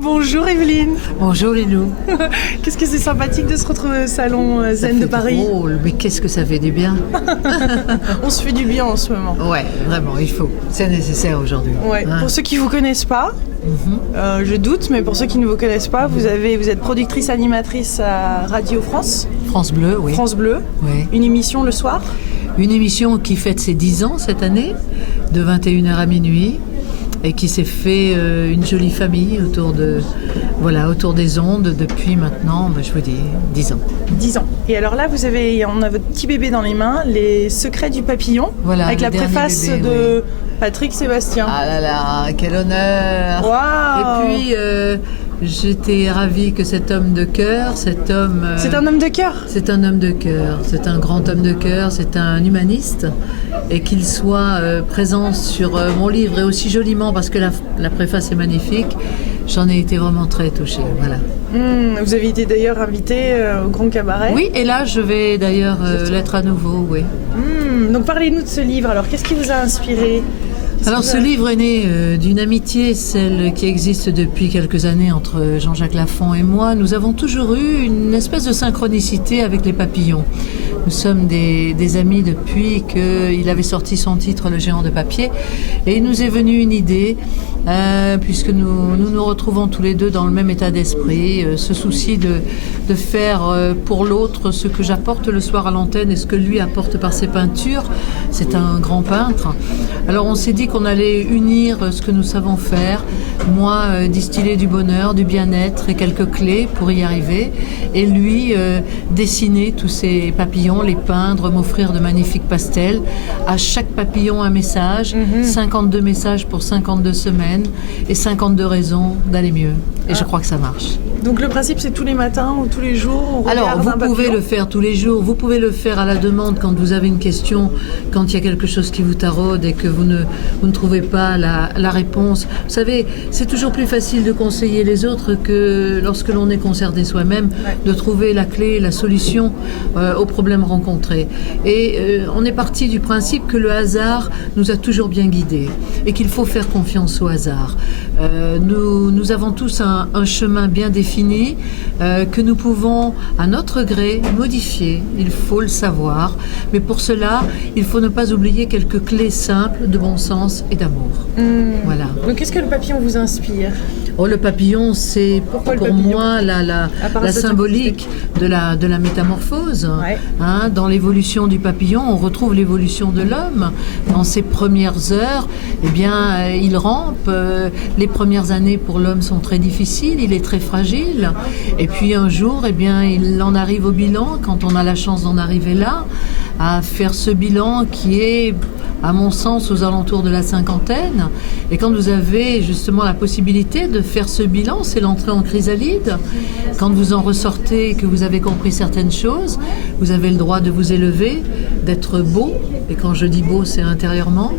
Bonjour Evelyne. Bonjour Lilou. Qu'est-ce que c'est sympathique de se retrouver au salon Zen de Paris. Drôle, mais qu'est-ce que ça fait du bien. On se fait du bien en ce moment. Ouais, vraiment, il faut. C'est nécessaire aujourd'hui. Ouais. Hein. Pour ceux qui ne vous connaissent pas, je doute, mais pour ceux qui ne vous connaissent pas, vous êtes productrice animatrice à Radio France. France Bleu, oui. France Bleu. Oui. Une émission le soir. Une émission qui fête ses 10 ans cette année, de 21h à minuit, et qui s'est fait une jolie famille autour des ondes depuis maintenant, je vous dis, 10 ans. 10 ans. Et alors là, on a votre petit bébé dans les mains, Les Secrets du Papillon, Voilà, avec le la dernier préface bébé, de Patrick Sébastien. Ah là là, quel honneur. Waouh. Et puis, j'étais ravie que cet homme de cœur, C'est un homme de cœur. c'est un homme de cœur, c'est un grand homme de cœur, c'est un humaniste, et qu'il soit présent sur mon livre, et aussi joliment, parce que la préface est magnifique, j'en ai été vraiment très touchée. Voilà. Vous avez été d'ailleurs invité au Grand Cabaret. Oui, et là, je vais d'ailleurs l'être à nouveau, oui. Donc parlez-nous de ce livre. Alors, qu'est-ce qui vous a inspiré? Alors ce livre est né d'une amitié, celle qui existe depuis quelques années entre Jean-Jacques Lafont et moi. Nous avons toujours eu une espèce de synchronicité avec les papillons. Nous sommes des amis depuis qu'il avait sorti son titre Le Géant de papier, et il nous est venu une idée, puisque nous retrouvons tous les deux dans le même état d'esprit, ce souci de faire pour l'autre ce que j'apporte le soir à l'antenne et ce que lui apporte par ses peintures. C'est un grand peintre. Alors on s'est dit qu'on allait unir ce que nous savons faire, moi distiller du bonheur, du bien-être et quelques clés pour y arriver, et lui dessiner tous ces papillons, les peindre, m'offrir de magnifiques pastels. À chaque papillon un message, 52 messages pour 52 semaines et 52 raisons d'aller mieux. Et je crois que ça marche. Donc le principe, c'est tous les matins ou tous les jours on Alors, regarde vous un pouvez papillon. le faire tous les jours, vous pouvez le faire à la demande quand vous avez une question, quand il y a quelque chose qui vous taraude et que vous ne trouvez pas la réponse. Vous savez, c'est toujours plus facile de conseiller les autres que lorsque l'on est concerné soi-même, de trouver la clé, la solution aux problèmes rencontrés. Et on est parti du principe que le hasard nous a toujours bien guidés et qu'il faut faire confiance au hasard. Nous avons tous un chemin bien défini que nous pouvons à notre gré modifier, il faut le savoir, mais pour cela il faut ne pas oublier quelques clés simples de bon sens et d'amour. Voilà. Donc qu'est-ce que le papillon vous inspire? Oh, le papillon, c'est Pourquoi le pour papillon? moi la part la symbolique de la métamorphose. Ouais. Hein, dans l'évolution du papillon, on retrouve l'évolution de l'homme. Dans ses premières heures, eh bien, il rampe. Les premières années pour l'homme sont très difficiles, il est très fragile. Et puis un jour, eh bien, il en arrive au bilan, quand on a la chance d'en arriver là, à faire ce bilan qui est, à mon sens, aux alentours de la cinquantaine. Et quand vous avez justement la possibilité de faire ce bilan, c'est l'entrée en chrysalide. Quand vous en ressortez et que vous avez compris certaines choses, vous avez le droit de vous élever, d'être beau. Et quand je dis beau, c'est intérieurement.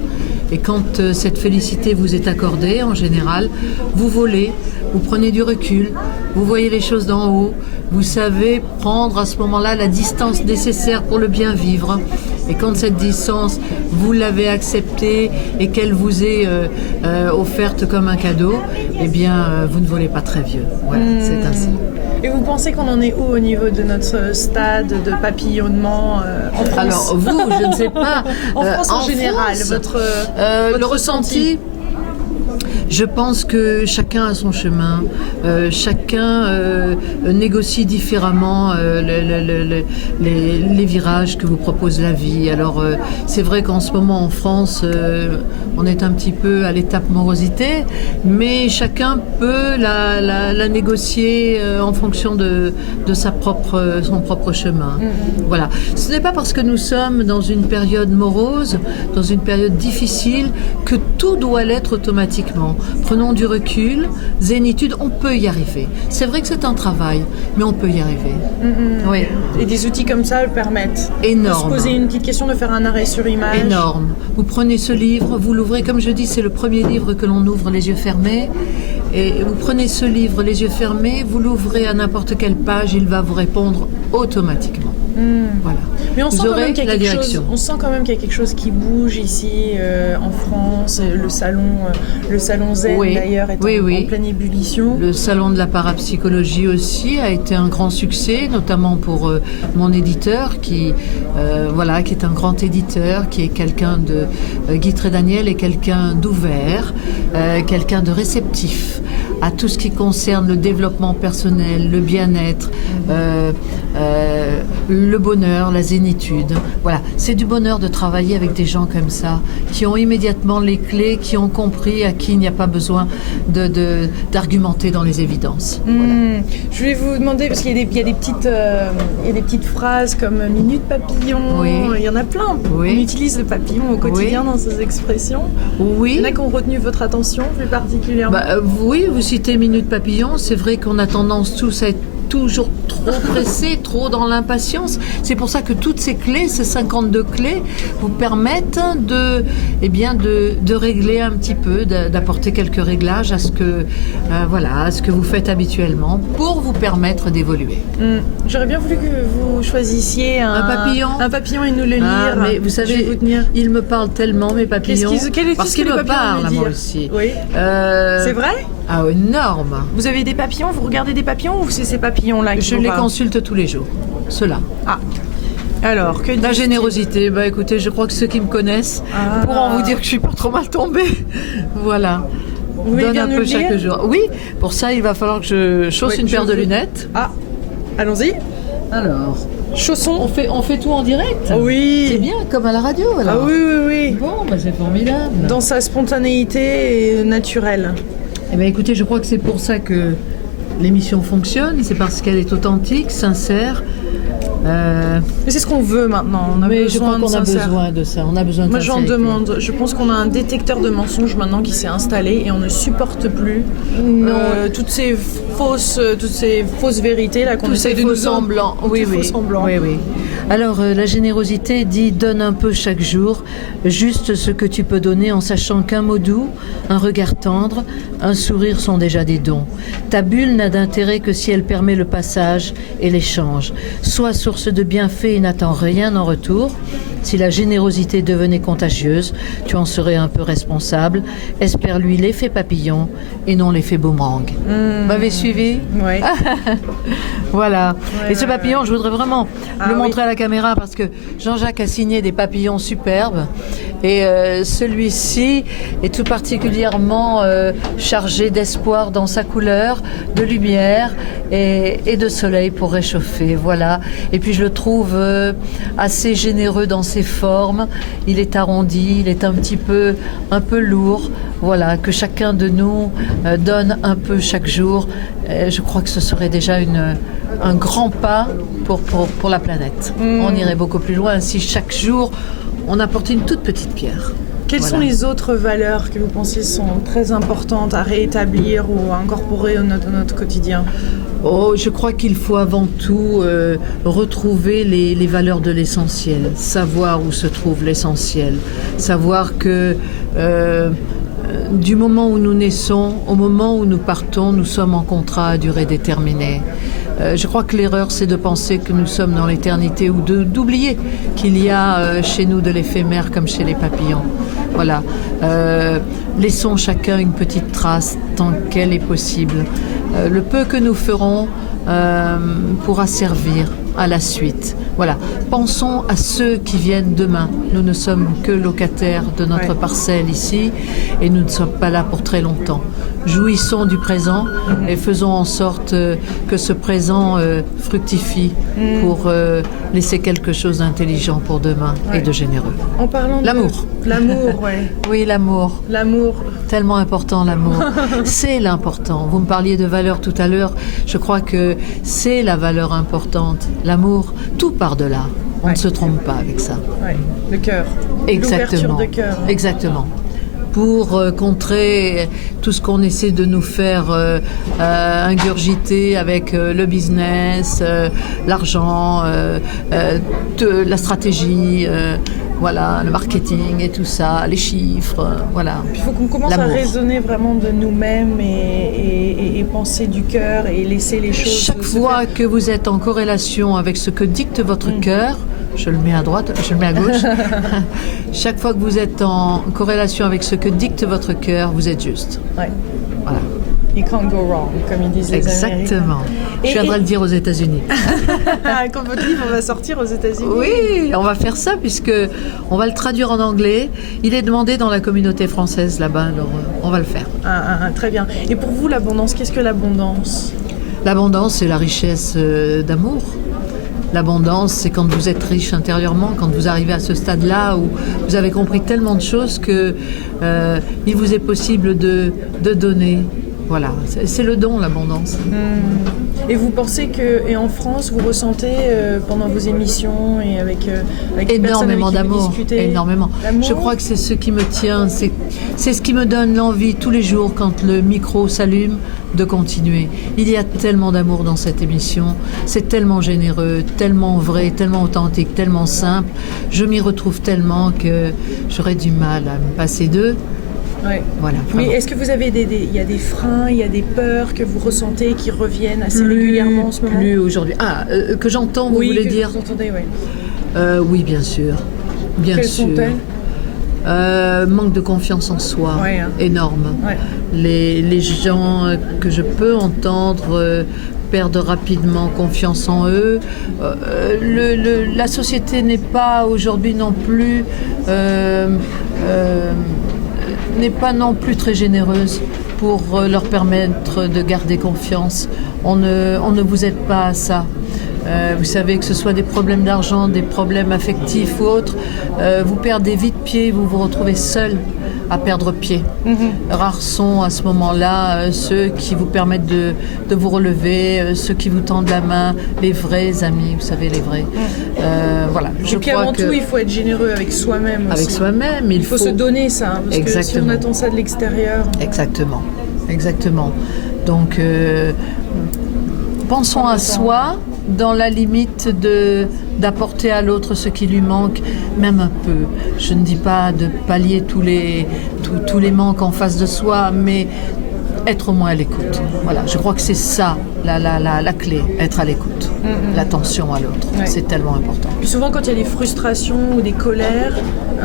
Et quand cette félicité vous est accordée, en général, vous volez, vous prenez du recul, vous voyez les choses d'en haut, vous savez prendre à ce moment-là la distance nécessaire pour le bien vivre. Et quand cette distance, vous l'avez acceptée et qu'elle vous est offerte comme un cadeau, eh bien, vous ne volez pas très vieux. Voilà, c'est ainsi. Et vous pensez qu'on en est où au niveau de notre stade de papillonnement en France? Alors, vous, je ne sais pas. En France en général, France, votre le ressenti. Je pense que chacun a son chemin, chacun négocie différemment les virages que vous propose la vie. Alors c'est vrai qu'en ce moment en France, on est un petit peu à l'étape morosité, mais chacun peut la négocier en fonction de son propre chemin. Voilà. Ce n'est pas parce que nous sommes dans une période morose, dans une période difficile, que tout doit l'être automatiquement. Prenons du recul, zénitude, on peut y arriver. C'est vrai que c'est un travail, mais on peut y arriver. Oui. Et des outils comme ça le permettent. Énorme. De se poser une petite question, de faire un arrêt sur image. Énorme. Vous prenez ce livre, vous l'ouvrez, comme je dis, c'est le premier livre que l'on ouvre les yeux fermés. Et vous prenez ce livre les yeux fermés, vous l'ouvrez à n'importe quelle page, il va vous répondre automatiquement. Voilà. Mais on sent vous quand aurez même qu'il y a la quelque direction. chose. On sent quand même qu'il y a quelque chose qui bouge ici en France. Le salon Zen Oui. d'ailleurs est en pleine ébullition. Le salon de la parapsychologie aussi a été un grand succès, notamment pour mon éditeur qui est un grand éditeur, qui est quelqu'un de Guy Trédaniel, est quelqu'un d'ouvert, quelqu'un de réceptif à tout ce qui concerne le développement personnel, le bien-être, le bonheur, la zénitude. Voilà, c'est du bonheur de travailler avec des gens comme ça, qui ont immédiatement les clés, qui ont compris, à qui il n'y a pas besoin d'argumenter dans les évidences. Voilà. Je voulais vous demander, parce qu'il y a des petites phrases comme minute papillon, Oui. il y en a plein. Oui. On utilise le papillon au quotidien dans ces expressions. Oui. Il y en a qui ont retenu votre attention plus particulièrement. Oui, vous citez Minute Papillon, c'est vrai qu'on a tendance tous à être toujours trop pressés, trop dans l'impatience. C'est pour ça que toutes ces clés, ces 52 clés, vous permettent de régler un petit peu, d'apporter quelques réglages à ce que vous faites habituellement pour vous permettre d'évoluer. J'aurais bien voulu que vous choisissiez un papillon et nous le lire. Mais vous savez, il me parle tellement, mes papillons, parce qu'il me parle à moi aussi. Oui. C'est vrai ? Ah, énorme. Vous avez des papillons, vous regardez des papillons ou c'est ces papillons-là qui Je les consulte tous les jours, ceux-là. Ah. Alors, que la générosité, écoutez, je crois que ceux qui me connaissent pourront vous dire que je suis pas trop mal tombée. Voilà. Vous voulez donne bien un nous peu le dire ? chaque jour. Oui, pour ça, il va falloir que je chausse une paire de lunettes. Ah, allons-y. Alors, chaussons. On fait tout en direct. Oui. C'est bien, comme à la radio, alors. Ah oui. Bon, c'est formidable. Dans sa spontanéité naturelle. Eh bien, écoutez, je crois que c'est pour ça que l'émission fonctionne. C'est parce qu'elle est authentique, sincère. Mais c'est ce qu'on veut maintenant. Je crois qu'on a besoin de ça. On a besoin de Moi, sincérité. j'en demande. Je pense qu'on a un détecteur de mensonges maintenant qui s'est installé et on ne supporte plus toutes ces fausses vérités là qu'on essaie de nous semblants. Oui. Alors, la générosité dit donne un peu chaque jour, juste ce que tu peux donner en sachant qu'un mot doux, un regard tendre, un sourire sont déjà des dons. Ta bulle n'a d'intérêt que si elle permet le passage et l'échange. Sois source de bienfaits et n'attends rien en retour. Si la générosité devenait contagieuse, tu en serais un peu responsable. Espère-lui l'effet papillon et non l'effet boomerang. M'avez suivi ? Oui. Voilà. Et ce papillon, je voudrais vraiment le montrer à la caméra parce que Jean-Jacques a signé des papillons superbes. Et celui-ci est tout particulièrement chargé d'espoir dans sa couleur, de lumière et de soleil pour réchauffer. Voilà. Et puis je le trouve assez généreux dans ses formes. Il est arrondi, il est un peu lourd. Voilà, que chacun de nous donne un peu chaque jour. Je crois que ce serait déjà un grand pas pour la planète. On irait beaucoup plus loin si chaque jour on apporte une toute petite pierre. Quelles sont les autres valeurs que vous pensez sont très importantes à rétablir ou à incorporer dans notre quotidien ? Je crois qu'il faut avant tout retrouver les valeurs de l'essentiel, savoir où se trouve l'essentiel, savoir que du moment où nous naissons, au moment où nous partons, nous sommes en contrat à durée déterminée. Je crois que l'erreur, c'est de penser que nous sommes dans l'éternité ou d'oublier qu'il y a chez nous de l'éphémère comme chez les papillons. Voilà. Laissons chacun une petite trace tant qu'elle est possible. Le peu que nous ferons pourra servir à la suite. Voilà. Pensons à ceux qui viennent demain. Nous ne sommes que locataires de notre parcelle ici et nous ne sommes pas là pour très longtemps. Jouissons du présent et faisons en sorte que ce présent fructifie pour laisser quelque chose d'intelligent pour demain et de généreux. En parlant de l'amour. L'amour, oui. Oui, l'amour. L'amour. Tellement important, l'amour. C'est l'important. Vous me parliez de valeur tout à l'heure. Je crois que c'est la valeur importante. L'amour, tout part de là. On ne se trompe pas avec ça. Oui, le cœur. Exactement. L'ouverture de cœur. Exactement. Pour contrer tout ce qu'on essaie de nous faire ingurgiter avec le business, l'argent, la stratégie, voilà, le marketing et tout ça, les chiffres, voilà. Il faut qu'on commence à raisonner vraiment de nous-mêmes et penser du cœur et laisser les choses... Chaque fois que vous êtes en corrélation avec ce que dicte votre cœur, je le mets à droite, je le mets à gauche. Chaque fois que vous êtes en corrélation avec ce que dicte votre cœur, vous êtes juste. Ouais. Voilà. You can't go wrong, comme ils disent les Américains. Exactement. Je viendrai le dire aux États-Unis. Quand votre livre va sortir aux États-Unis. Oui, on va faire ça puisque on va le traduire en anglais. Il est demandé dans la communauté française là-bas, alors on va le faire. Très bien. Et pour vous, l'abondance, qu'est-ce que l'abondance? L'abondance, c'est la richesse d'amour. L'abondance, c'est quand vous êtes riche intérieurement, quand vous arrivez à ce stade-là où vous avez compris tellement de choses que il vous est possible de donner. Voilà, c'est le don, l'abondance. Et vous pensez que, et en France, vous ressentez pendant vos émissions et avec les personnes avec qui vous discutez, énormément. Je crois que c'est ce qui me tient, c'est ce qui me donne l'envie tous les jours quand le micro s'allume de continuer. Il y a tellement d'amour dans cette émission, c'est tellement généreux, tellement vrai, tellement authentique, tellement simple. Je m'y retrouve tellement que j'aurais du mal à me passer d'eux. Ouais. Voilà, mais est-ce que vous avez il y a des freins, il y a des peurs que vous ressentez qui reviennent assez régulièrement en ce moment? Plus aujourd'hui. Que j'entends, vous voulez dire? Vous entendez, oui. Oui, bien sûr. Quelles sont-elles? Manque de confiance en soi, énorme. Ouais. Les gens que je peux entendre perdent rapidement confiance en eux. La société n'est pas aujourd'hui non plus très généreuse pour leur permettre de garder confiance. On ne vous aide pas à ça. Vous savez, que ce soit des problèmes d'argent, des problèmes affectifs ou autres, vous perdez vite pied, vous vous retrouvez seul à perdre pied. Rares sont à ce moment-là ceux qui vous permettent de vous relever, ceux qui vous tendent la main, les vrais amis, vous savez, les vrais. Voilà. Et puis avant tout, il faut être généreux avec soi-même aussi. Avec soi-même, il faut se donner ça, parce Exactement. que si on attend ça de l'extérieur... Exactement. Donc, pensons à soi dans la limite d'apporter à l'autre ce qui lui manque, même un peu. Je ne dis pas de pallier tous les manques en face de soi, mais être au moins à l'écoute. Voilà, je crois que c'est ça la clé, être à l'écoute, l'attention à l'autre. Ouais. C'est tellement important. Puis souvent, quand il y a des frustrations ou des colères,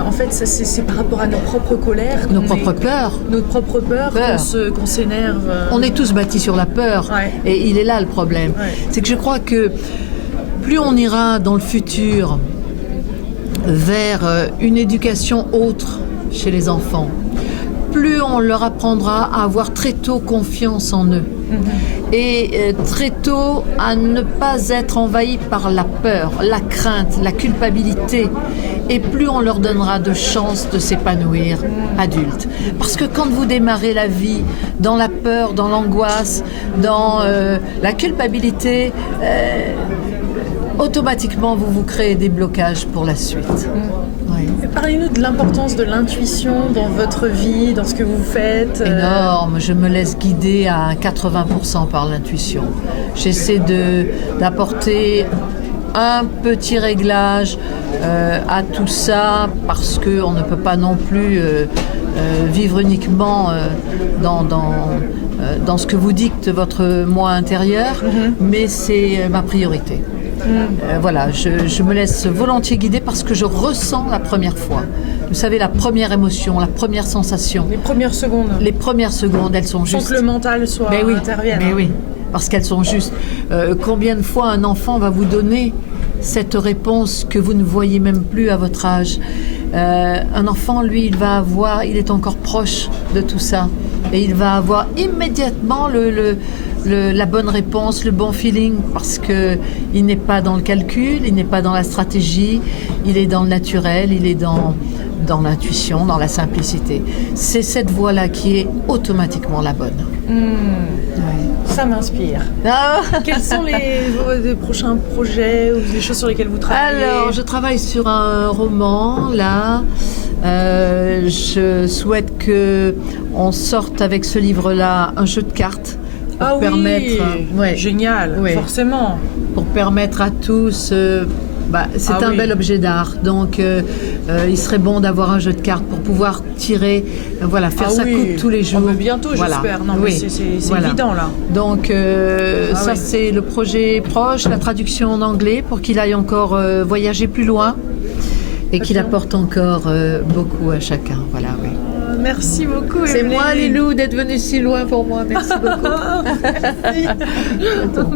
en fait, c'est par rapport à nos propres colères, nos propres peurs qu'on s'énerve. On est tous bâtis sur la peur, et il est là le problème. Ouais. C'est que je crois que plus on ira dans le futur vers une éducation autre chez les enfants, plus on leur apprendra à avoir très tôt confiance en eux. Et très tôt à ne pas être envahis par la peur, la crainte, la culpabilité. Et plus on leur donnera de chances de s'épanouir adultes. Parce que quand vous démarrez la vie dans la peur, dans l'angoisse, dans la culpabilité, automatiquement vous créez des blocages pour la suite. Parlez-nous de l'importance de l'intuition dans votre vie, dans ce que vous faites. Énorme, je me laisse guider à 80% par l'intuition. J'essaie d'apporter un petit réglage à tout ça parce qu'on ne peut pas non plus vivre uniquement dans ce que vous dicte votre moi intérieur, mais c'est ma priorité. Voilà, je me laisse volontiers guider parce que je ressens la première fois. Vous savez, la première émotion, la première sensation. Les premières secondes. Les premières secondes, elles sont justes. Sans que le mental soit intervienne. Mais oui, parce qu'elles sont justes. Combien de fois un enfant va vous donner cette réponse que vous ne voyez même plus à votre âge? Un enfant, lui, il est encore proche de tout ça. Et il va avoir immédiatement la bonne réponse, le bon feeling, parce qu'il n'est pas dans le calcul, il n'est pas dans la stratégie, il est dans le naturel, il est dans l'intuition, dans la simplicité. C'est cette voie-là qui est automatiquement la bonne. Oui. Ça m'inspire. Quels sont les prochains projets ou les choses sur lesquelles vous travaillez? Alors, je travaille sur un roman, là. Je souhaite qu'on sorte avec ce livre-là un jeu de cartes. Génial, forcément. Pour permettre à tous c'est Ah un oui. bel objet d'art. Donc, il serait bon d'avoir un jeu de cartes pour pouvoir tirer, faire sa coupe tous les jours. Bientôt, Voilà. j'espère. Non, mais c'est Voilà. évident, là. Donc, ça, oui. c'est le projet proche, la traduction en anglais pour qu'il aille encore voyager plus loin et qu'il apporte encore beaucoup à chacun. Voilà, oui. Merci beaucoup. C'est Evelyne. moi, Lilou, d'être venue si loin pour moi. Merci beaucoup. Merci. Attends.